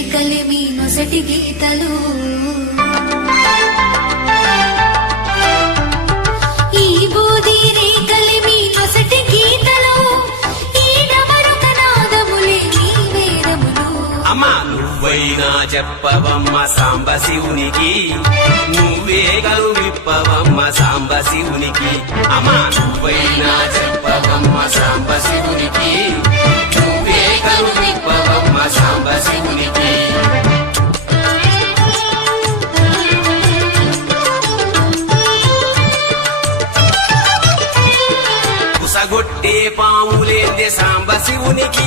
రేఖలి మీ నొసటి గీతలు ఈ బూది రేఖలి మీ నొసటి గీతలు ఈ డమరుక నాదములే నీ వేదములు. అమ్మా నువ్వైనా చెప్పవమ్మ సాంబ శివునికి, నువ్వే గలు విప్పవమ్మ సాంబ శివునికి. అమ్మా నువ్వైనా చెప్పవమ్మ సాంబ శివునికి, నువ్వే గలు విప్పవమ్మ సాంబ శివునికి. కుసగొట్టే పాములేందే సాంబ శివునికి,